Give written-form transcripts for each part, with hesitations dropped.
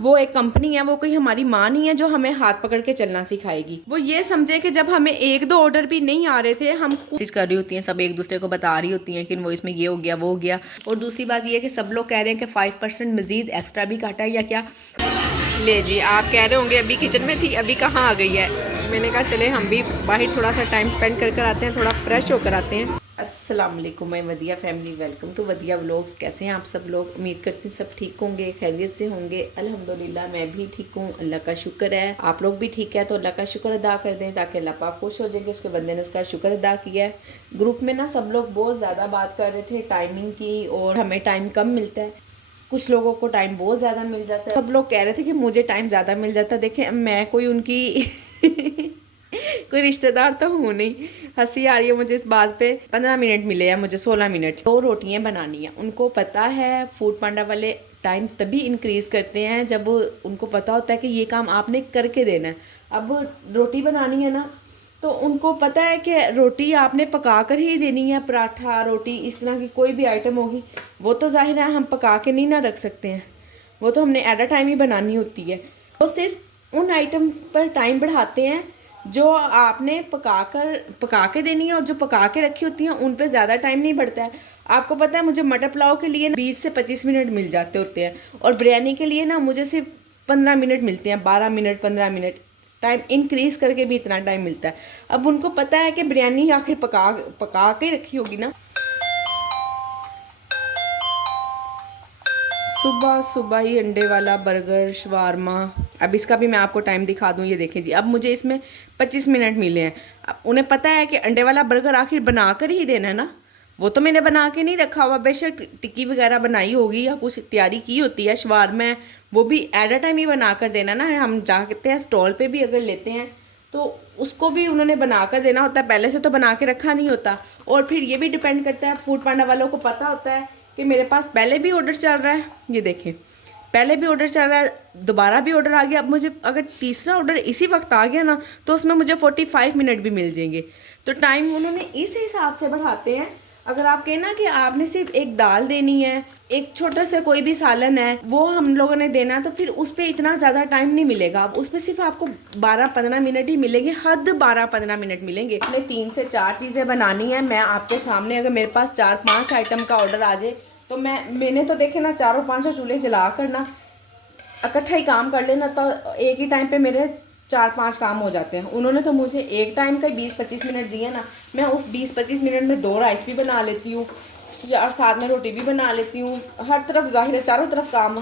वो एक कंपनी है, वो कोई हमारी माँ नहीं है जो हमें हाथ पकड़ के चलना सिखाएगी। वो ये समझे कि जब हमें एक दो ऑर्डर भी नहीं आ रहे थे, हम कोशिश कर रही होती हैं, सब एक दूसरे को बता रही होती हैं कि वो इसमें ये हो गया वो हो गया। और दूसरी बात ये है कि सब लोग कह रहे हैं कि 5% मजीद एक्स्ट्रा भी काटा है या क्या। ले जी, आप कह रहे होंगे अभी किचन में थी, अभी कहाँ आ गई है। मैंने कहा चले हम भी बाहर थोड़ा सा टाइम स्पेंड कर आते हैं, थोड़ा फ्रेश होकर आते हैं। अस्सलाम वालेकुम, मैं वदिया फैमिली, वेलकम टू वदिया व्लॉग्स। कैसे हैं आप सब लोग? उम्मीद करती हूँ सब ठीक होंगे, खैरियत से होंगे। अल्हम्दुलिल्लाह मैं भी ठीक हूँ, अल्लाह का शुक्र है। आप लोग भी ठीक है तो अल्लाह का शुक्र अदा कर दें ताकि अल्लाह पाक खुश हो जाएंगे, उसके बंदे ने उसका शुक्र अदा किया है। ग्रुप में ना सब लोग बहुत ज़्यादा बात कर रहे थे टाइमिंग की, और हमें टाइम कम मिलता है, कुछ लोगों को टाइम बहुत ज़्यादा मिल जाता है। सब लोग कह रहे थे कि मुझे टाइम ज़्यादा मिल जाता है। देखें मैं कोई उनकी कोई रिश्तेदार तो हूँ नहीं। हंसी आ रही है मुझे इस बात पे। 15 मिनट मिले हैं मुझे, 16 मिनट, 2 रोटियां बनानी है। उनको पता है, फूड पांडा वाले टाइम तभी इंक्रीज़ करते हैं जब उनको पता होता है कि ये काम आपने करके देना है। अब रोटी बनानी है ना, तो उनको पता है कि रोटी आपने पका कर ही देनी है। पराठा, रोटी, इस तरह की कोई भी आइटम होगी, वो तो जाहिर है हम पका के नहीं ना रख सकते हैं, वो तो हमने एट अ टाइम ही बनानी होती है। तो सिर्फ उन आइटम पर टाइम बढ़ाते हैं जो आपने पका के देनी है, और जो पका के रखी होती हैं उन पे ज़्यादा टाइम नहीं बढ़ता है। आपको पता है मुझे मटर पुलाव के लिए 20 से 25 मिनट मिल जाते होते हैं, और बिरयानी के लिए ना मुझे सिर्फ 15 मिनट मिलते हैं, 12 मिनट 15 मिनट। टाइम इंक्रीज़ करके भी इतना टाइम मिलता है। अब उनको पता है कि बिरयानी आखिर पका के रखी होगी ना। सुबह सुबह ही अंडे वाला बर्गर, शवारमा। अब इसका भी मैं आपको टाइम दिखा दूं, ये देखें जी। अब मुझे इसमें 25 मिनट मिले हैं। अब उन्हें पता है कि अंडे वाला बर्गर आखिर बना कर ही देना है ना, वो तो मैंने बना के नहीं रखा हुआ। बेशक टिक्की वगैरह बनाई होगी या कुछ तैयारी की होती है, शवारमा है, वो भी एट अ टाइम ही बना कर देना ना। हम जाते हैं स्टॉल पे भी अगर लेते हैं तो उसको भी उन्होंने बना कर देना होता है, पहले से तो बना के रखा नहीं होता। और फिर ये भी डिपेंड करता है, फूड पांडा वालों को पता होता है कि मेरे पास पहले भी ऑर्डर चल रहा है। ये देखें, पहले भी ऑर्डर चल रहा है, दोबारा भी ऑर्डर आ गया। अब मुझे अगर तीसरा ऑर्डर इसी वक्त आ गया ना, तो उसमें मुझे 45 मिनट भी मिल जाएंगे। तो टाइम उन्होंने इस हिसाब से बढ़ाते हैं। अगर आप कहें ना कि आपने सिर्फ एक दाल देनी है, एक छोटा सा कोई भी सालन है, वो हम लोगों ने देना है, तो फिर उस पर इतना ज़्यादा टाइम नहीं मिलेगा। अब उस पर सिर्फ आपको 12-15 मिनट ही मिलेंगे, हद 12-15 मिनट मिलेंगे। आपने 3 से 4 चीज़ें बनानी है। मैं आपके सामने, अगर मेरे पास 4-5 आइटम का ऑर्डर आ जाए तो मैंने तो देखे ना, 4-5 चूल्हे जला कर ना इकट्ठा ही काम कर लेना, तो एक ही टाइम पे मेरे 4-5 काम हो जाते हैं। उन्होंने तो मुझे एक टाइम का 20-25 मिनट दिए ना, मैं उस 20-25 मिनट में 2 राइस भी बना लेती हूँ, या साथ में रोटी भी बना लेती हूँ। हर तरफ जाहिर है, चारों तरफ काम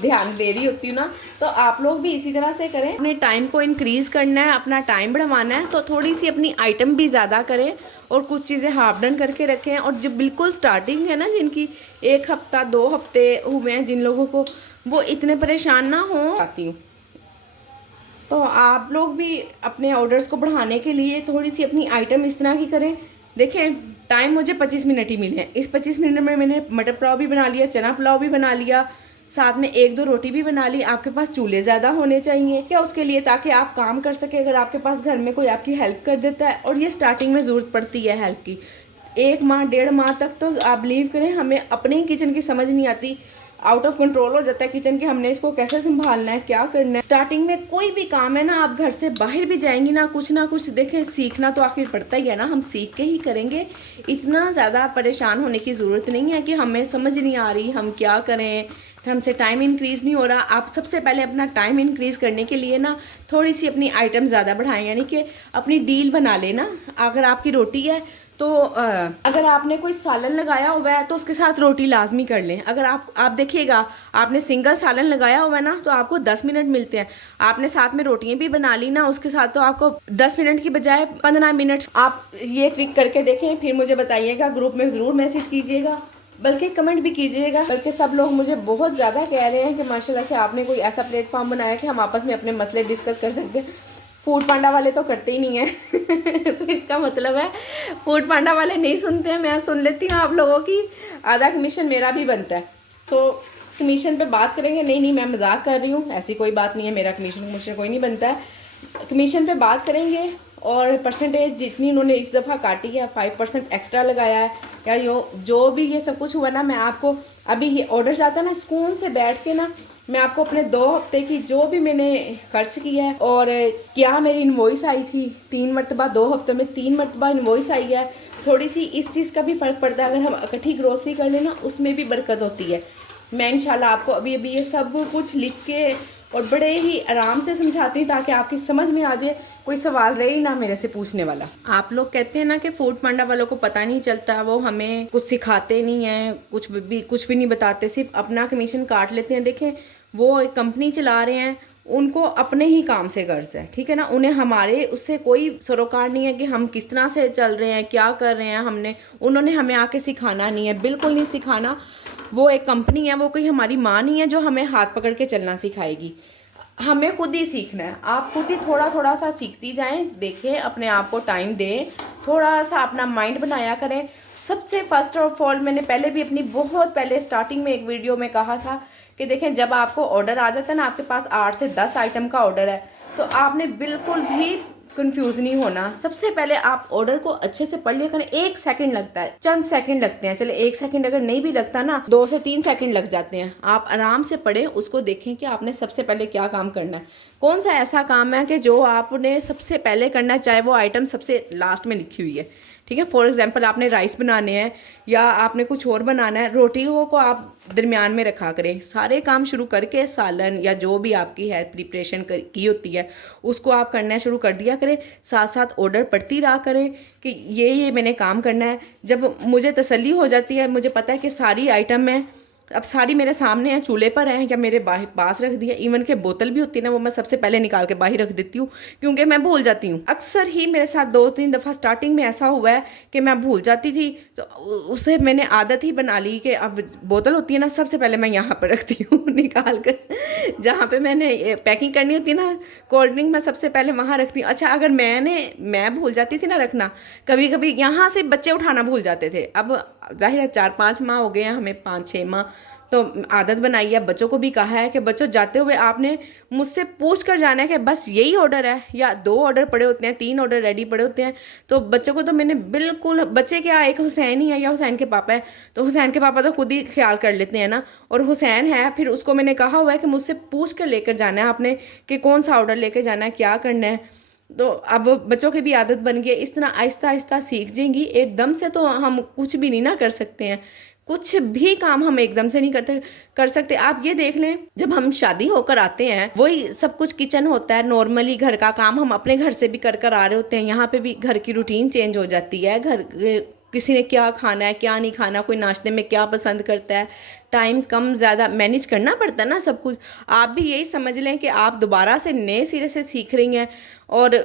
ध्यान दे रही होती हूँ ना। तो आप लोग भी इसी तरह से करें। अपने टाइम को इंक्रीज़ करना है, अपना टाइम बढ़वाना है, तो थोड़ी सी अपनी आइटम भी ज़्यादा करें और कुछ चीज़ें हाफ डन करके रखें। और जो बिल्कुल स्टार्टिंग है ना, जिनकी 1 हफ्ता 2 हफ्ते हुए हैं, जिन लोगों को, वो इतने परेशान ना हो आती हूँ। तो आप लोग भी अपने ऑर्डर्स को बढ़ाने के लिए थोड़ी सी अपनी आइटम इस तरह की करें। देखें, टाइम मुझे 25 मिनट ही मिले हैं। इस 25 मिनट में मैंने मटर पुलाव भी बना लिया, चना पुलाव भी बना लिया, साथ में 1-2 रोटी भी बना ली। आपके पास चूल्हे ज़्यादा होने चाहिए क्या उसके लिए, ताकि आप काम कर सके। अगर आपके पास घर में कोई आपकी हेल्प कर देता है, और ये स्टार्टिंग में ज़रूरत पड़ती है हेल्प की, 1 माह 1.5 माह तक तो आप बिलीव करें हमें अपने ही किचन की समझ नहीं आती, आउट ऑफ कंट्रोल हो जाता है किचन के, हमने इसको कैसे संभालना है, क्या करना है। स्टार्टिंग में कोई भी काम है ना, आप घर से बाहर भी जाएंगी ना कुछ देखें, सीखना तो आखिर पड़ता ही है ना, हम सीख के ही करेंगे। इतना ज़्यादा परेशान होने की ज़रूरत नहीं है कि हमें समझ नहीं आ रही हम क्या करें, हमसे टाइम इंक्रीज़ नहीं हो रहा। आप सबसे पहले अपना टाइम इंक्रीज़ करने के लिए ना थोड़ी सी अपनी आइटम ज़्यादा बढ़ाएं, यानी कि अपनी डील बना लेना। अगर आपकी रोटी है तो अगर आपने कोई सालन लगाया हुआ है तो उसके साथ रोटी लाजमी कर लें। अगर आप देखिएगा, आपने सिंगल सालन लगाया हुआ है ना, तो आपको 10 मिनट मिलते हैं। आपने साथ में रोटियां भी बना ली ना उसके साथ, तो आपको 10 मिनट की बजाय 15 मिनट। आप ये ट्रिक करके देखें, फिर मुझे बताइएगा। ग्रुप में ज़रूर मैसेज कीजिएगा, बल्कि कमेंट भी कीजिएगा। बल्कि सब लोग मुझे बहुत ज़्यादा कह रहे हैं कि माशाल्लाह से आपने कोई ऐसा प्लेटफॉर्म बनाया कि हम आपस में अपने मसले डिस्कस कर सकते हैं। फूड पांडा वाले तो करते ही नहीं है तो इसका मतलब है फूड पांडा वाले नहीं सुनते हैं, मैं सुन लेती हूँ आप लोगों की, आधा कमीशन मेरा भी बनता है। सो कमीशन पे बात करेंगे। नहीं, मैं मजाक कर रही हूँ, ऐसी कोई बात नहीं है, मेरा कमीशन मुझसे कोई नहीं बनता है। कमीशन पे बात करेंगे, और परसेंटेज जितनी उन्होंने इस दफ़ा काटी है, 5% एक्स्ट्रा लगाया है, या जो भी ये सब कुछ हुआ ना, मैं आपको अभी ये ऑर्डर जाता है ना, सुकून से बैठ के ना मैं आपको अपने 2 हफ्ते की जो भी मैंने खर्च किया है और क्या मेरी इनवॉइस आई थी 3 मरतबा 2 हफ्ते में 3 मरतबा इनवॉइस आई है। थोड़ी सी इस चीज़ का भी फ़र्क पड़ता है, अगर हम इकट्ठी ग्रोसरी कर लेना उसमें भी बरकत होती है। मैं इंशाल्लाह आपको अभी अभी ये सब कुछ लिख के और बड़े ही आराम से समझाती हूँ ताकि आपकी समझ में आ जाए, कोई सवाल रहे ही ना मेरे से पूछने वाला। आप लोग कहते हैं ना कि फूड पांडा वालों को पता नहीं चलता, वो हमें कुछ सिखाते नहीं हैं, कुछ भी नहीं बताते, सिर्फ अपना कमीशन काट लेते हैं। देखें वो एक कंपनी चला रहे हैं, उनको अपने ही काम से गर्ज है, ठीक है ना। उन्हें हमारे उससे कोई सरोकार नहीं है कि हम किस तरह से चल रहे हैं, क्या कर रहे हैं। उन्होंने हमें आके सिखाना नहीं है, बिल्कुल नहीं सिखाना। वो एक कंपनी है, वो कोई हमारी माँ नहीं है जो हमें हाथ पकड़ के चलना सिखाएगी। हमें खुद ही सीखना है। आप खुद ही थोड़ा थोड़ा सा सीखती जाएं, देखें, अपने आप को टाइम दें, थोड़ा सा अपना माइंड बनाया करें। सबसे फर्स्ट ऑफ ऑल, मैंने पहले भी अपनी बहुत पहले स्टार्टिंग में एक वीडियो में कहा था कि देखें, जब आपको ऑर्डर आ जाता है ना, आपके पास 8 से 10 आइटम का ऑर्डर है, तो आपने बिल्कुल भी कंफ्यूज नहीं होना। सबसे पहले आप ऑर्डर को अच्छे से पढ़ लिया करें। 1 सेकंड लगता है, चंद सेकंड लगते हैं, चले 1 सेकंड अगर नहीं भी लगता ना, 2 से 3 सेकंड लग जाते हैं। आप आराम से पढ़ें, उसको देखें कि आपने सबसे पहले क्या काम करना है, कौन सा ऐसा काम है कि जो आपने सबसे पहले करना है, चाहे वो आइटम सबसे लास्ट में लिखी हुई है, ठीक है। फॉर एग्जांपल आपने राइस बनाने हैं या आपने कुछ और बनाना है, रोटियों को आप दरमियान में रखा करें। सारे काम शुरू करके सालन या जो भी आपकी है प्रिपरेशन की होती है, उसको आप करना शुरू कर दिया करें। साथ साथ ऑर्डर पढ़ती रहा करें कि ये मैंने काम करना है। जब मुझे तसल्ली हो जाती है, मुझे पता है कि सारी आइटम है, अब सारी मेरे सामने हैं, चूल्हे पर हैं या मेरे पास रख दिया। इवन के बोतल भी होती है ना, वो मैं सबसे पहले निकाल के बाहर रख देती हूँ, क्योंकि मैं भूल जाती हूँ। अक्सर ही मेरे साथ 2-3 दफ़ा स्टार्टिंग में ऐसा हुआ है कि मैं भूल जाती थी, तो उसे मैंने आदत ही बना ली कि अब बोतल होती है ना, सबसे पहले मैं यहाँ पर रखती हूँ निकाल कर। जहाँ पर मैंने पैकिंग करनी होती है ना कोल्ड ड्रिंक, मैं सबसे पहले वहाँ रखती हूँ। अच्छा, अगर मैं भूल जाती थी ना रखना, कभी कभी यहाँ से बच्चे उठाना भूल जाते थे। अब जाहिर है 4-5 माह हो गए हैं हमें, 5-6 माह, तो आदत बनाई है। बच्चों को भी कहा है कि बच्चों जाते हुए आपने मुझसे पूछ कर जाना है कि बस यही ऑर्डर है, या 2 ऑर्डर पड़े होते हैं, 3 ऑर्डर रेडी पड़े होते हैं। तो बच्चों को तो मैंने बिल्कुल, बच्चे क्या, एक हुसैन ही है या हुसैन के पापा है, तो हुसैन के पापा तो खुद ही ख्याल कर लेते हैं ना, और हुसैन है, फिर उसको मैंने कहा हुआ है कि मुझसे पूछ कर लेकर जाना है आपने कि कौन सा ऑर्डर लेकर जाना है, क्या करना है। तो अब बच्चों की भी आदत बन गई है। इस तरह आहिस्ता आहिस्ता सीख जाएंगी। एकदम से तो हम कुछ भी नहीं ना कर सकते हैं, कुछ भी काम हम एकदम से नहीं कर सकते। आप ये देख लें, जब हम शादी होकर आते हैं, वही सब कुछ किचन होता है, नॉर्मली घर का काम हम अपने घर से भी कर आ रहे होते हैं। यहाँ पे भी घर की रूटीन चेंज हो जाती है। घर किसी ने क्या खाना है, क्या नहीं खाना, कोई नाश्ते में क्या पसंद करता है, टाइम कम ज़्यादा मैनेज करना पड़ता है ना सब कुछ। आप भी यही समझ लें कि आप दोबारा से नए सिरे से सीख रही हैं, और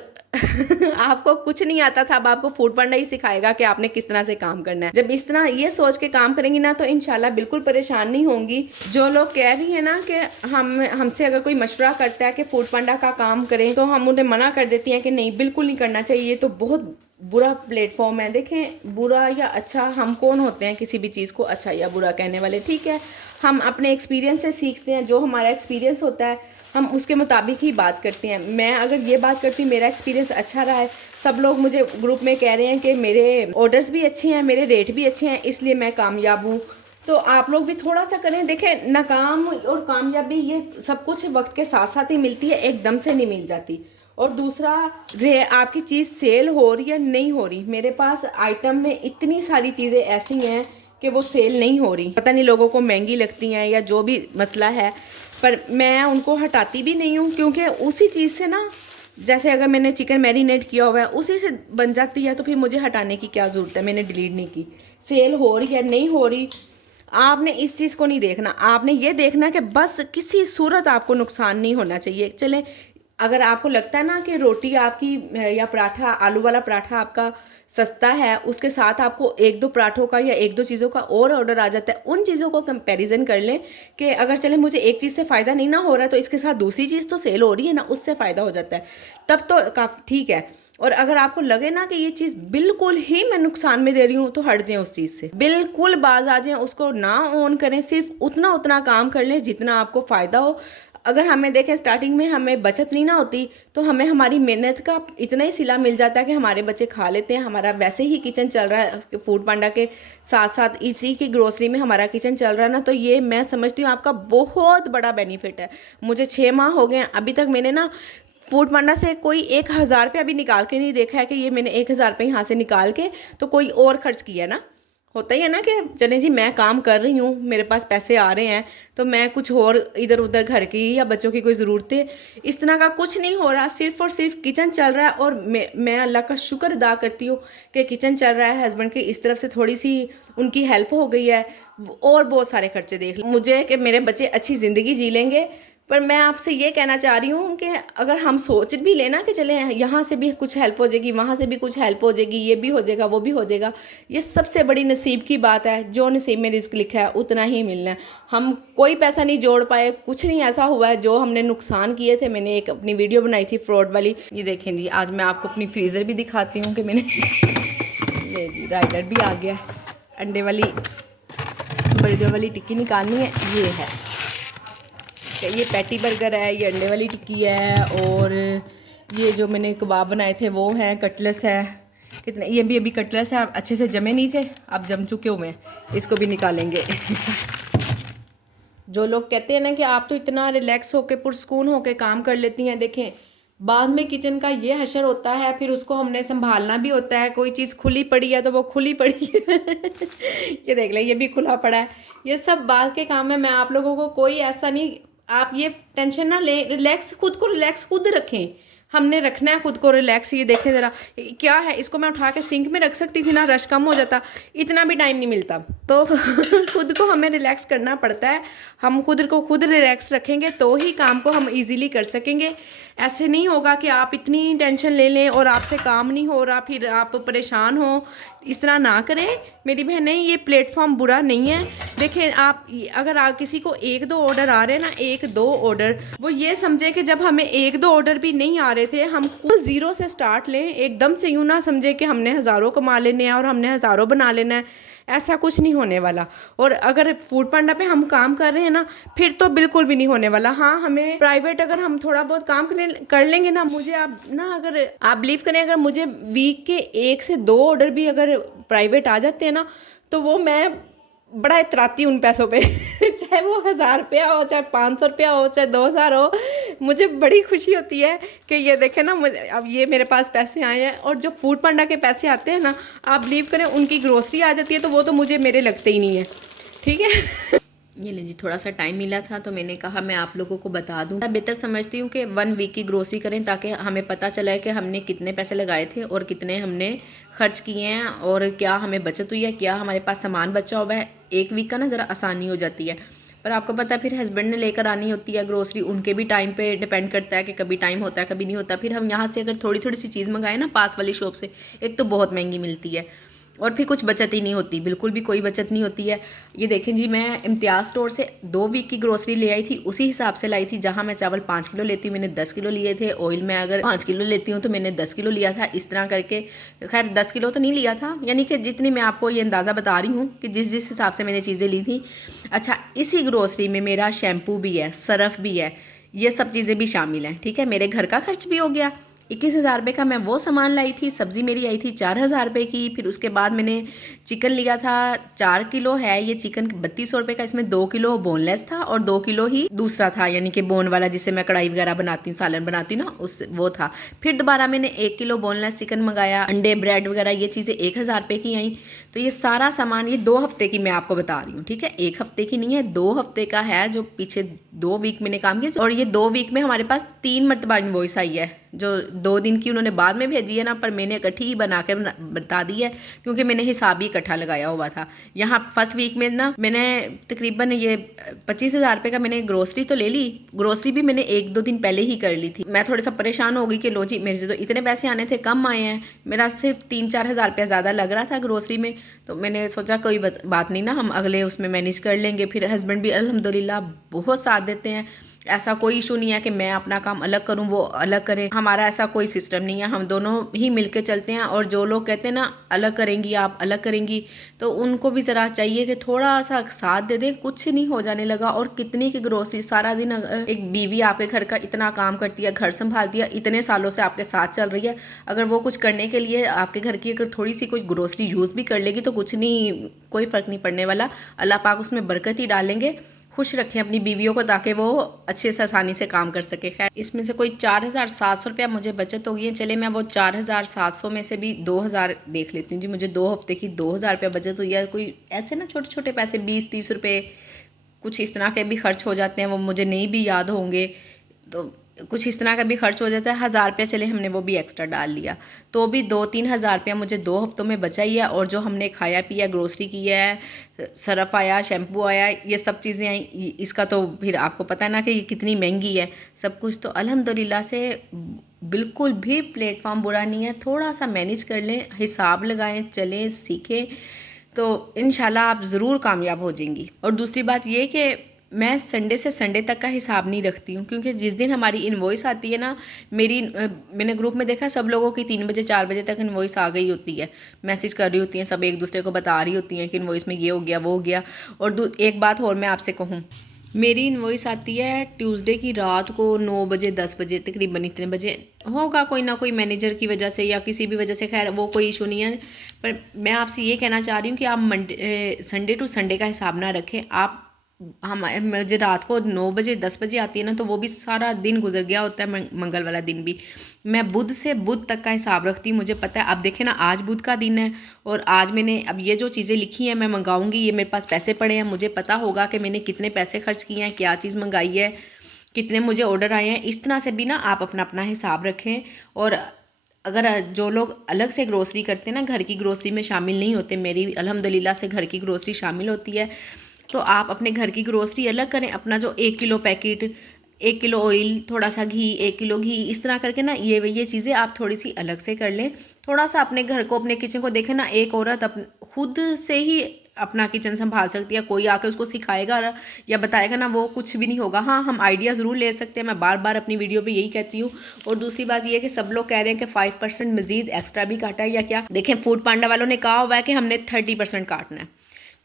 आपको कुछ नहीं आता था, अब आपको फूड पांडा ही सिखाएगा कि आपने किस तरह से काम करना है। जब इस तरह ये सोच के काम करेंगी ना, तो इंशाल्लाह बिल्कुल परेशान नहीं होंगी। जो लोग कह रही हैं ना कि हमसे अगर कोई मशवरा करता है कि फूड पांडा का काम करें, तो हम उन्हें मना कर देती हैं कि नहीं, बिल्कुल नहीं करना चाहिए, तो बहुत बुरा प्लेटफॉर्म है। देखें, बुरा या अच्छा, हम कौन होते हैं किसी भी चीज़ को अच्छा या बुरा कहने वाले, ठीक है। हम अपने एक्सपीरियंस से सीखते हैं, जो हमारा एक्सपीरियंस होता है हम उसके मुताबिक ही बात करते हैं। मैं अगर ये बात करती हूँ, मेरा एक्सपीरियंस अच्छा रहा है, सब लोग मुझे ग्रुप में कह रहे हैं कि मेरे ऑर्डर्स भी अच्छे हैं, मेरे रेट भी अच्छे हैं, इसलिए मैं कामयाब हूँ, तो आप लोग भी थोड़ा सा करें। देखें, नाकाम और कामयाबी ये सब कुछ वक्त के साथ साथ ही मिलती है, एकदम से नहीं मिल जाती। और दूसरा, आपकी चीज़ सेल हो रही है नहीं हो रही, मेरे पास आइटम में इतनी सारी चीज़ें ऐसी हैं कि वो सेल नहीं हो रही, पता नहीं लोगों को महंगी लगती हैं या जो भी मसला है, पर मैं उनको हटाती भी नहीं हूँ, क्योंकि उसी चीज़ से ना, जैसे अगर मैंने चिकन मैरिनेट किया हुआ है उसी से बन जाती है, तो फिर मुझे हटाने की क्या ज़रूरत है, मैंने डिलीट नहीं की। सेल हो रही है नहीं हो रही, आपने इस चीज़ को नहीं देखना, आपने ये देखना कि बस किसी सूरत आपको नुकसान नहीं होना चाहिए। चलें, अगर आपको लगता है ना कि रोटी आपकी या पराठा, आलू वाला पराठा आपका सस्ता है, उसके साथ आपको 1-2 पराठों का या 1-2 चीज़ों का और ऑर्डर आ जाता है, उन चीज़ों को कंपैरिजन कर लें कि अगर चले मुझे एक चीज़ से फ़ायदा नहीं ना हो रहा है, तो इसके साथ दूसरी चीज़ तो सेल हो रही है ना, उससे फ़ायदा हो जाता है, तब तो काफ़ी ठीक है। और अगर आपको लगे ना कि ये चीज़ बिल्कुल ही मैं नुकसान में दे रही हूँ तो हट जाएं उस चीज़ से, बिल्कुल बाज आ जाएं, उसको ना ऑन करें, सिर्फ उतना उतना काम कर लें जितना आपको फ़ायदा हो। अगर हमें देखें स्टार्टिंग में हमें बचत नहीं ना होती तो हमें हमारी मेहनत का इतना ही सिला मिल जाता है कि हमारे बच्चे खा लेते हैं, हमारा वैसे ही किचन चल रहा है, फूड पांडा के साथ साथ इसी की ग्रोसरी में हमारा किचन चल रहा है ना, तो ये मैं समझती हूँ आपका बहुत बड़ा बेनिफिट है। मुझे 6 माह हो गए हैं, अभी तक मैंने ना फूड पांडा से कोई 1,000 रुपया भी निकाल के नहीं देखा है कि ये मैंने 1,000 रुपये यहाँ से निकाल के तो कोई और खर्च किया ना। होता ही है ना कि चलें जी मैं काम कर रही हूँ, मेरे पास पैसे आ रहे हैं तो मैं कुछ और इधर उधर घर की या बच्चों की कोई ज़रूरतें, इस तरह का कुछ नहीं हो रहा, सिर्फ और सिर्फ किचन चल रहा है। और मैं अल्लाह का शुक्र अदा करती हूँ कि किचन चल रहा है, हस्बैंड की इस तरफ से थोड़ी सी उनकी हेल्प हो गई है, और बहुत सारे खर्चे देख मुझे कि मेरे बच्चे अच्छी ज़िंदगी जी लेंगे। पर मैं आपसे ये कहना चाह रही हूँ कि अगर हम सोच भी लेना कि चले यहाँ से भी कुछ हेल्प हो जाएगी, वहाँ से भी कुछ हेल्प हो जाएगी, ये भी हो जाएगा वो भी हो जाएगा, ये सबसे बड़ी नसीब की बात है। जो नसीब में रिस्क लिखा है उतना ही मिलना है। हम कोई पैसा नहीं जोड़ पाए, कुछ नहीं ऐसा हुआ है जो हमने नुकसान किए थे। मैंने एक अपनी वीडियो बनाई थी फ्रॉड वाली, ये देखें जी। आज मैं आपको अपनी फ्रीज़र भी दिखाती हूँ कि मैंने ये जी राइडर भी आ गया, अंडे वाली बर्गर वाली टिक्की निकालनी है। ये है, ये पैटी बर्गर है, ये अंडे वाली टिक्की है, और ये जो मैंने कबाब बनाए थे वो है, कटलेट्स है। कितने ये भी अभी कटलेट्स है, अच्छे से जमे नहीं थे, अब जम चुके हुए हैं, इसको भी निकालेंगे। जो लोग कहते हैं ना कि आप तो इतना रिलैक्स होके पुरसकून होके काम कर लेती हैं, देखें बाद में किचन का ये हशर होता है, फिर उसको हमने संभालना भी होता है। कोई चीज़ खुली पड़ी है तो वो खुली पड़ी है ये देख लें, ये भी खुला पड़ा है। ये सब बात के काम है। मैं आप लोगों को कोई ऐसा नहीं, आप ये टेंशन ना लें, रिलैक्स, खुद को रिलैक्स खुद रखें। हमने रखना है खुद को रिलैक्स। ये देखें ज़रा क्या है, इसको मैं उठा के सिंक में रख सकती थी ना, रश कम हो जाता, इतना भी टाइम नहीं मिलता। तो खुद को हमें रिलैक्स करना पड़ता है। हम खुद को खुद रिलैक्स रखेंगे तो ही काम को हम इजीली कर सकेंगे। ऐसे नहीं होगा कि आप इतनी टेंशन ले लें और आपसे काम नहीं हो रहा, फिर आप परेशान हो। इस तरह ना करें मेरी बहनें, ये प्लेटफॉर्म बुरा नहीं है। देखें आप, अगर आप किसी को 1-2 ऑर्डर आ रहे हैं ना, 1-2 ऑर्डर, वो ये समझे कि जब हमें 1-2 ऑर्डर भी नहीं आ रहे थे, हम कुल ज़ीरो से स्टार्ट लें। एकदम से यूँ ना समझे कि हमने हज़ारों कमा लेने हैं और हमने हज़ारों बना लेना है, ऐसा कुछ नहीं होने वाला। और अगर फूड पांडा पे हम काम कर रहे हैं ना, फिर तो बिल्कुल भी नहीं होने वाला। हाँ, हमें प्राइवेट अगर हम थोड़ा बहुत काम कर लेंगे ना, मुझे आप ना, अगर आप बिलीव करें, अगर मुझे वीक के 1 से 2 ऑर्डर भी अगर प्राइवेट आ जाते हैं ना, तो वो मैं बड़ा इतराती उन पैसों पे चाहे वो 1,000 रुपया हो, चाहे 500 रुपया हो, चाहे 2,000 हो, मुझे बड़ी खुशी होती है कि ये देखें ना, मुझे अब ये मेरे पास पैसे आए हैं। और जो फूड पांडा के पैसे आते हैं ना, आप बिलीव करें, उनकी ग्रोसरी आ जाती है तो वो तो मुझे मेरे लगते ही नहीं है। ठीक है ये ले जी, थोड़ा सा टाइम मिला था तो मैंने कहा मैं आप लोगों को बता दूं। मैं बेहतर समझती हूँ कि 1 वीक की ग्रोसरी करें ताकि हमें पता चला कि हमने कितने पैसे लगाए थे और कितने हमने खर्च किए हैं, और क्या हमें बचत हुई है, क्या हमारे पास सामान बचा हुआ है। 1 वीक का ना ज़रा आसानी हो जाती है। पर आपको पता है, फिर हस्बैंड ने लेकर आनी होती है ग्रोसरी, उनके भी टाइम पे डिपेंड करता है कि कभी टाइम होता है कभी नहीं होता। फिर हम यहाँ से अगर थोड़ी थोड़ी सी चीज़ मंगाए ना पास वाली शॉप से, एक तो बहुत महंगी मिलती है और फिर कुछ बचत ही नहीं होती, बिल्कुल भी कोई बचत नहीं होती है। ये देखें जी, मैं इम्तियाज़ स्टोर से 2 वीक की ग्रोसरी ले आई थी, उसी हिसाब से लाई थी। जहाँ मैं चावल 5 किलो लेती हूँ, मैंने 10 किलो लिए थे। ऑयल में अगर 5 किलो लेती हूँ तो मैंने 10 किलो लिया था। इस तरह करके, खैर 10 किलो तो नहीं लिया था, यानी कि जितनी मैं आपको ये अंदाज़ा बता रही हूँ कि जिस जिस हिसाब से मैंने चीज़ें ली थी। अच्छा, इसी ग्रोसरी में मेरा शैम्पू भी है, सरफ़ भी है, ये सब चीज़ें भी शामिल हैं। ठीक है, मेरे घर का खर्च भी हो गया। 21,000 रुपये का मैं वो सामान लाई थी। सब्ज़ी मेरी आई थी 4,000 रुपये की। फिर उसके बाद मैंने चिकन लिया था, 4 किलो है ये चिकन, 3200 रुपये का। इसमें 2 किलो बोनलेस था और 2 किलो ही दूसरा था, यानी कि बोन वाला, जिससे मैं कढ़ाई वगैरह बनाती हूँ, सालन बनाती हूँ ना, उस वो था। फिर दोबारा मैंने 1 किलो बोनलेस चिकन मंगाया, अंडे, ब्रेड वगैरह, ये चीज़ें 1,000 रुपये की आई। तो ये सारा सामान, ये 2 हफ्ते की मैं आपको बता रही हूँ। ठीक है, 1 हफ्ते की नहीं है, 2 हफ्ते का है, जो पीछे 2 वीक मैंने काम किया। और ये 2 वीक में हमारे पास 3 मरतबा इनवॉइस आई है, जो 2 दिन की उन्होंने बाद में भेजी है ना, पर मैंने इकट्ठी ही बना के बता दी है, क्योंकि मैंने हिसाब ही इकट्ठा लगाया हुआ था। यहाँ फर्स्ट वीक में ना मैंने तकरीबन ये 25,000 रुपये का मैंने ग्रोसरी तो ले ली। ग्रोसरी भी मैंने 1-2 दिन पहले ही कर ली थी। मैं थोड़ा सा परेशान हो गई कि लो जी, मेरे से तो इतने पैसे आने थे, कम आए हैं। मेरा सिर्फ 3-4 हज़ार रुपया ज़्यादा लग रहा था ग्रोसरी में। तो मैंने सोचा कोई बात नहीं ना, हम अगले उसमें मैनेज कर लेंगे। फिर हस्बैंड भी अल्हम्दुलिल्लाह बहुत साथ देते हैं। ऐसा कोई इशू नहीं है कि मैं अपना काम अलग करूं वो अलग करें, हमारा ऐसा कोई सिस्टम नहीं है, हम दोनों ही मिलके चलते हैं। और जो लोग कहते हैं ना अलग करेंगी आप अलग करेंगी, तो उनको भी ज़रा चाहिए कि थोड़ा सा साथ दे दें, कुछ नहीं हो जाने लगा। और कितनी की ग्रोसरी, सारा दिन एक बीवी आपके घर का इतना काम करती है, घर संभालती है, इतने सालों से आपके साथ चल रही है, अगर वो कुछ करने के लिए आपके घर की अगर थोड़ी सी कोई ग्रोसरी यूज़ भी कर लेगी तो कुछ नहीं, कोई फ़र्क नहीं पड़ने वाला। अल्लाह पाक उसमें बरकत ही डालेंगे। खुश रखें अपनी बीवियों को ताकि वो अच्छे से आसानी से काम कर सके। खैर, इसमें से कोई 4,700 रुपया मुझे बचत हो गई है। चले मैं वो 4,700 में से भी 2,000 देख लेती हूँ जी। मुझे 2 हफ्ते की 2,000 रुपया बचत हुई है। कोई ऐसे ना छोटे छोटे पैसे 20-30 रुपये कुछ इस तरह के भी खर्च हो जाते हैं, वो मुझे नहीं भी याद होंगे, तो कुछ इस तरह का भी खर्च हो जाता है। 1,000 रुपया चले हमने वो भी एक्स्ट्रा डाल लिया, तो भी 2-3 हज़ार रुपया मुझे 2 हफ्तों में बचा ही है। और जो हमने खाया पिया, ग्रोसरी की है, सरफ़ आया, शैम्पू आया, ये सब चीज़ें आई, इसका तो फिर आपको पता है ना कि ये कितनी महंगी है सब कुछ। तो अल्हम्दुलिल्लाह से बिल्कुल भी प्लेटफॉर्म बुरा नहीं है। थोड़ा सा मैनेज कर लें, हिसाब लगाएं, चलें, सीखें, तो इंशाल्लाह आप ज़रूर कामयाब हो जाएंगी। और दूसरी बात ये कि मैं संडे से संडे तक का हिसाब नहीं रखती हूँ, क्योंकि जिस दिन हमारी इनवॉइस आती है ना, मैंने ग्रुप में देखा सब लोगों की 3 बजे 4 बजे तक इनवॉइस आ गई होती है, मैसेज कर रही होती हैं, सब एक दूसरे को बता रही होती हैं कि इनवॉइस में ये हो गया वो हो गया। और एक बात और मैं आपसे कहूँ, मेरी इनवॉइस आती है ट्यूसडे की रात को 9 बजे 10 बजे तकरीबन, इतने बजे होगा, कोई ना कोई मैनेजर की वजह से या किसी भी वजह से, खैर वो कोई इशू नहीं है। पर मैं आपसे ये कहना चाह रही हूँ कि आप संडे टू संडे का हिसाब ना रखें। आप मुझे रात को 9 बजे 10 बजे आती है ना, तो वो भी सारा दिन गुजर गया होता है, मंगल वाला दिन भी। मैं बुध से बुध तक का हिसाब रखती हूँ, मुझे पता है। अब देखें ना, आज बुध का दिन है और आज मैंने अब ये जो चीज़ें लिखी हैं मैं मंगाऊंगी, ये मेरे पास पैसे पड़े हैं, मुझे पता होगा कि मैंने कितने पैसे खर्च किए हैं, क्या चीज़ मंगाई है, कितने मुझे ऑर्डर आए हैं। इस तरह से भी ना आप अपना अपना हिसाब रखें। और अगर जो लोग अलग से ग्रोसरी करते हैं ना, घर की ग्रोसरी में शामिल नहीं होते, मेरी अल्हम्दुलिल्लाह से घर की ग्रोसरी शामिल होती है, तो आप अपने घर की ग्रोसरी अलग करें। अपना जो 1 किलो पैकेट, 1 किलो ऑयल, थोड़ा सा घी, 1 किलो घी, इस तरह करके ना ये चीज़ें आप थोड़ी सी अलग से कर लें। थोड़ा सा अपने घर को, अपने किचन को देखें ना, एक औरत खुद से ही अपना किचन संभाल सकती है। कोई आकर उसको सिखाएगा या बताएगा ना, वो कुछ भी नहीं होगा। हाँ, हम आइडिया ज़रूर ले सकते हैं, मैं बार बार अपनी वीडियो पे यही कहती हूँ। और दूसरी बात ये है कि सब लोग कह रहे हैं कि 5% मज़ीद एक्स्ट्रा भी काटा है या क्या। देखें, फूड पांडा वालों ने कहा हुआ है कि हमने 30% काटना है।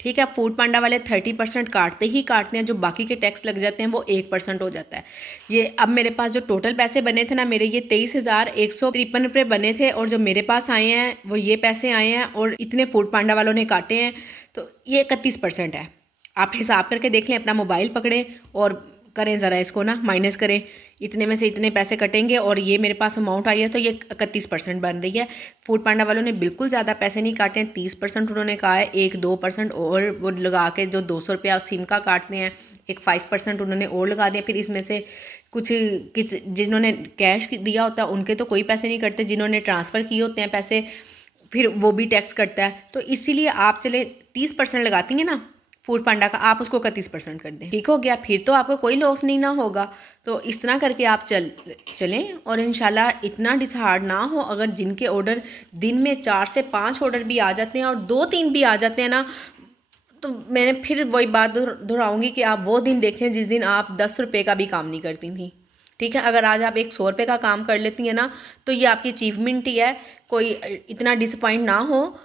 ठीक है, फूड पांडा वाले 30% काटते ही काटते हैं, जो बाकी के टैक्स लग जाते हैं वो 1% हो जाता है। ये अब मेरे पास जो टोटल पैसे बने थे ना, मेरे ये 23,153 रुपये बने थे, और जो मेरे पास आए हैं वो ये पैसे आए हैं, और इतने फूड पांडा वालों ने काटे हैं, तो ये 31% है। आप हिसाब करके देख लें, अपना मोबाइल पकड़ें और करें ज़रा इसको ना, माइनस करें, इतने में से इतने पैसे कटेंगे और ये मेरे पास अमाउंट आई है, तो ये 31% बन रही है। फूड पांडा वालों ने बिल्कुल ज़्यादा पैसे नहीं काटे हैं, 30% उन्होंने कहा है, 1-2% और वो लगा के जो 200 रुपया सिम का काटते हैं, एक 5% उन्होंने और लगा दिया। फिर इसमें से कुछ जिन्होंने कैश दिया होता है उनके तो कोई पैसे नहीं कटते, जिन्होंने ट्रांसफ़र किए होते हैं पैसे फिर वो भी टैक्स कटता है। तो इसीलिए आप चले 30% लगाती हैं ना फूड पांडा का, आप उसको 31% कर दें, ठीक हो गया। फिर तो आपको कोई लॉस नहीं ना होगा। तो इस तरह करके आप चलें और इंशाल्लाह इतना डिसहार्ड ना हो। अगर जिनके ऑर्डर दिन में 4 से 5 ऑर्डर भी आ जाते हैं और 2-3 भी आ जाते हैं ना, तो मैंने फिर वही बात दोहराऊंगी कि आप वो दिन देखें जिस दिन आप 10 रुपये का भी काम नहीं करती थी। ठीक है, अगर आज आप 100 रुपये का काम कर लेती हैं ना, तो ये आपकी अचीवमेंट ही है। कोई इतना डिसअपॉइंट ना हो,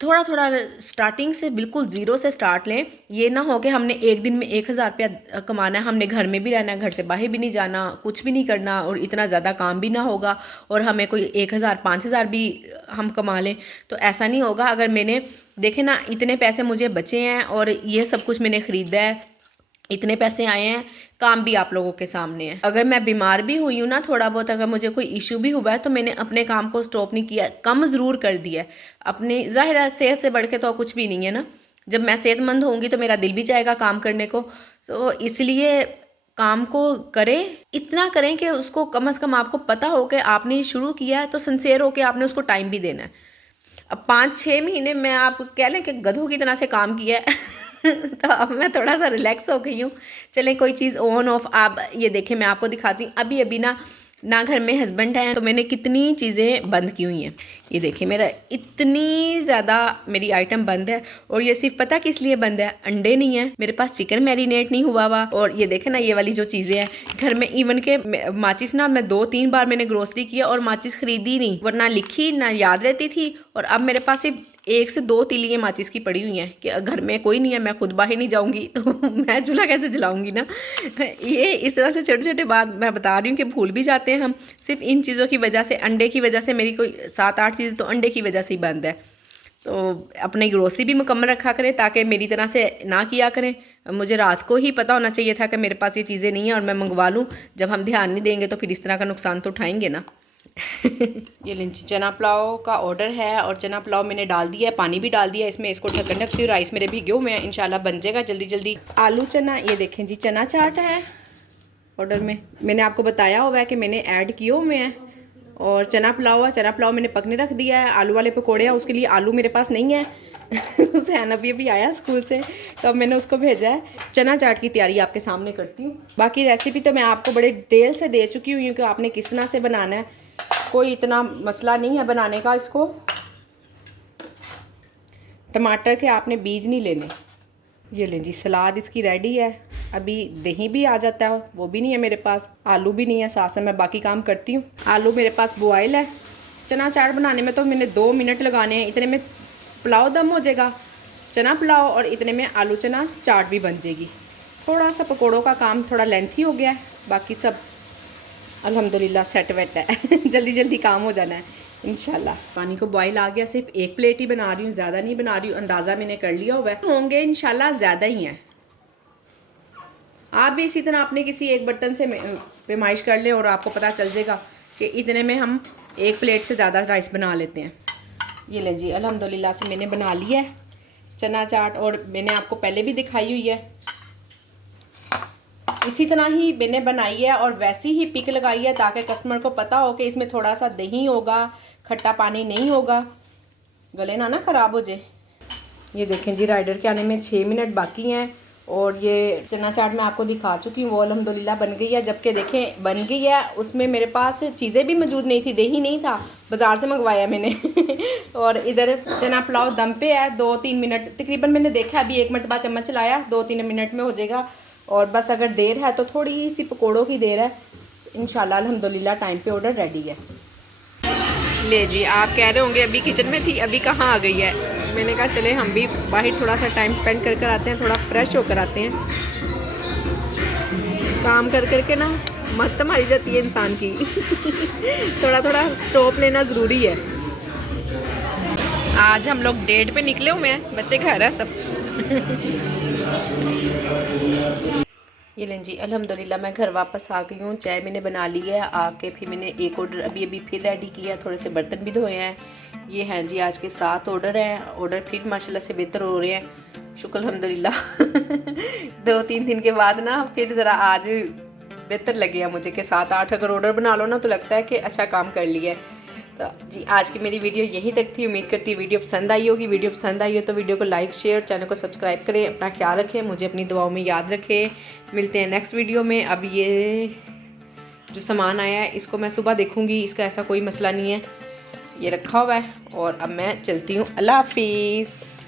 थोड़ा थोड़ा स्टार्टिंग से बिल्कुल ज़ीरो से स्टार्ट लें। ये ना हो कि हमने एक दिन में 1,000 रुपया कमाना है, हमने घर में भी रहना है, घर से बाहर भी नहीं जाना, कुछ भी नहीं करना, और इतना ज़्यादा काम भी ना होगा और हमें कोई 1,000-5,000 भी हम कमा लें, तो ऐसा नहीं होगा। अगर मैंने देखे ना, इतने पैसे मुझे बचे हैं और ये सब कुछ मैंने ख़रीदा है, इतने पैसे आए हैं, काम भी आप लोगों के सामने है। अगर मैं बीमार भी हुई हूँ ना, थोड़ा बहुत अगर मुझे कोई इशू भी हुआ है, तो मैंने अपने काम को स्टॉप नहीं किया, कम ज़रूर कर दिया है। अपनी ज़ाहिर है सेहत से बढ़ के तो कुछ भी नहीं है ना। जब मैं सेहतमंद होंगी तो मेरा दिल भी चाहेगा काम करने को, तो इसलिए काम को करें, इतना करें कि उसको कम से कम आपको पता हो कि आपने शुरू किया है तो सिंसियर हो कि आपने उसको टाइम भी देना है। अब 5-6 महीने में आप कह लें कि गधों की तरह से काम किया है तो अब मैं थोड़ा सा रिलैक्स हो गई हूँ। चलें, कोई चीज़ ऑन ऑफ, आप ये देखें, मैं आपको दिखाती हूँ। अभी ना ना घर में हस्बैंड है, तो मैंने कितनी चीज़ें बंद की हुई हैं। ये देखिए मेरा इतनी ज़्यादा मेरी आइटम बंद है। और ये सिर्फ पता किस लिए बंद है, अंडे नहीं है मेरे पास, चिकन मैरिनेट नहीं हुआ हुआ। और ये देखे ना ये वाली जो चीज़ें हैं घर में, इवन के माचिस ना मैं 2-3 बार मैंने ग्रोसरी किया और माचिस खरीदी नहीं, वरना लिखी ना याद रहती थी। और अब मेरे पास सिर्फ 1 से 2 तीलियाँ माचिस की पड़ी हुई हैं कि घर में कोई नहीं है, मैं खुद बाहर नहीं जाऊंगी तो मैं चूल्हा कैसे जलाऊंगी ना। ये इस तरह से छोटे छोटे बात मैं बता रही हूँ कि भूल भी जाते हैं हम, सिर्फ इन चीज़ों की वजह से, अंडे की वजह से। मेरी कोई 7-8 चीज़ें तो अंडे की वजह से ही बंद है। तो अपनी ग्रोसरी भी मुकम्मल रखा करें ताकि मेरी तरह से ना किया करें। मुझे रात को ही पता होना चाहिए था कि मेरे पास ये चीज़ें नहीं हैं और मैं मंगवा लूँ। जब हम ध्यान नहीं देंगे तो फिर इस तरह का नुकसान तो उठाएंगे ना। ये लीजिए चना पुलाव का ऑर्डर है और चना पुलाव मैंने डाल दिया है, पानी भी डाल दिया है इसमें। इसको ढक्कन ढकती हूँ, राइस मेरे भिगे हुए हैं, इंशाल्लाह बन जाएगा जल्दी जल्दी। आलू चना, ये देखें जी चना चाट है ऑर्डर में, मैंने आपको बताया हुआ है कि मैंने ऐड किए हुए हैं। और चना पुलाव है, चना पुलाव मैंने पकने रख दिया है। आलू वाले पकौड़े हैं, उसके लिए आलू मेरे पास नहीं है हुसैन अभी आया स्कूल से तो अब मैंने उसको भेजा है। चना चाट की तैयारी आपके सामने करती हूँ। बाकी रेसिपी तो मैं आपको बड़े डिटेल से दे चुकी हुई हूँ कि आपने किस तरह से बनाना है, कोई इतना मसला नहीं है बनाने का। इसको टमाटर के आपने बीज नहीं लेने। ये लें जी सलाद इसकी रेडी है। अभी दही भी आ जाता है, वो भी नहीं है मेरे पास, आलू भी नहीं है, साथ में मैं बाकी काम करती हूँ। आलू मेरे पास बॉयल है। चना चाट बनाने में तो मैंने 2 मिनट लगाने हैं, इतने में पुलाव दम हो जाएगा, चना पुलाव, और इतने में आलू चना चाट भी बन जाएगी। थोड़ा सा पकौड़ों का काम थोड़ा लेंथी हो गया है, बाकी सब अल्हम्दुलिल्लाह सेट वेट है जल्दी जल्दी काम हो जाना है इंशाल्लाह। पानी को बॉईल आ गया, सिर्फ 1 प्लेट ही बना रही हूँ, ज़्यादा नहीं बना रही हूँ, अंदाज़ा मैंने कर लिया हुआ है, होंगे इंशाल्लाह ज़्यादा ही हैं। आप भी इसी तरह अपने किसी एक बर्तन से पैमाइश कर लें और आपको पता चल जाएगा कि इतने में हम 1 प्लेट से ज़्यादा राइस बना लेते हैं। ये लें जी अल्हम्दुलिल्लाह से मैंने बना लिया है चना चाट, और मैंने आपको पहले भी दिखाई हुई है, इसी तरह ही मैंने बनाई है और वैसी ही पिक लगाई है ताकि कस्टमर को पता हो कि इसमें थोड़ा सा दही होगा, खट्टा पानी नहीं होगा, गले ना ख़राब हो जाए। ये देखें जी राइडर के आने में 6 मिनट बाकी हैं और ये चना चाट मैं आपको दिखा चुकी हूँ, वो अल्हम्दुलिल्लाह बन गई है। जबकि देखें बन गई है, उसमें मेरे पास चीज़ें भी मौजूद नहीं थी, दही नहीं था, बाज़ार से मंगवाया मैंने और इधर चना पुलाव दम पे है। 2-3 मिनट तकरीबन मैंने देखा, अभी 1 मिनट बाद चम्मच चलाया, 2-3 मिनट में हो जाएगा। और बस अगर देर है तो थोड़ी सी पकौड़ों की देर है, इंशाल्लाह अल्हम्दुलिल्लाह टाइम पे ऑर्डर रेडी है। ले जी आप कह रहे होंगे अभी किचन में थी, अभी कहाँ आ गई है। मैंने कहा चले हम भी बाहर थोड़ा सा टाइम स्पेंड कर कर आते हैं, थोड़ा फ्रेश होकर आते हैं। काम कर कर के ना मत मारी जाती है इंसान की थोड़ा थोड़ा स्टॉप लेना ज़रूरी है। आज हम लोग डेट पे निकले हुए हैं, बच्चे घर हैं सब ये लें जी अल्हम्दुलिल्लाह मैं घर वापस आ गई हूँ, चाय मैंने बना ली है। आके फिर मैंने एक ऑर्डर अभी फिर रेडी किया, थोड़े से बर्तन भी धोए हैं। ये हैं जी आज के 7 ऑर्डर हैं, ऑर्डर फिर माशाल्लाह से बेहतर हो रहे हैं, शुक्र अल्हम्दुलिल्लाह 2-3 दिन के बाद ना फिर ज़रा आज बेहतर लगे हैं मुझे कि 7-8 अगर ऑर्डर बना लो ना तो लगता है कि अच्छा काम कर लिया है। तो जी आज की मेरी वीडियो यहीं तक थी, उम्मीद करती हूँ वीडियो पसंद आई होगी। वीडियो पसंद आई हो तो वीडियो को लाइक शेयर, चैनल को सब्सक्राइब करें, अपना ख्याल रखें, मुझे अपनी दुआओं में याद रखें। मिलते हैं नेक्स्ट वीडियो में। अब ये जो सामान आया है इसको मैं सुबह देखूँगी, इसका ऐसा कोई मसला नहीं है, ये रखा हुआ है। और अब मैं चलती हूँ, अल्लाह हाफिज़।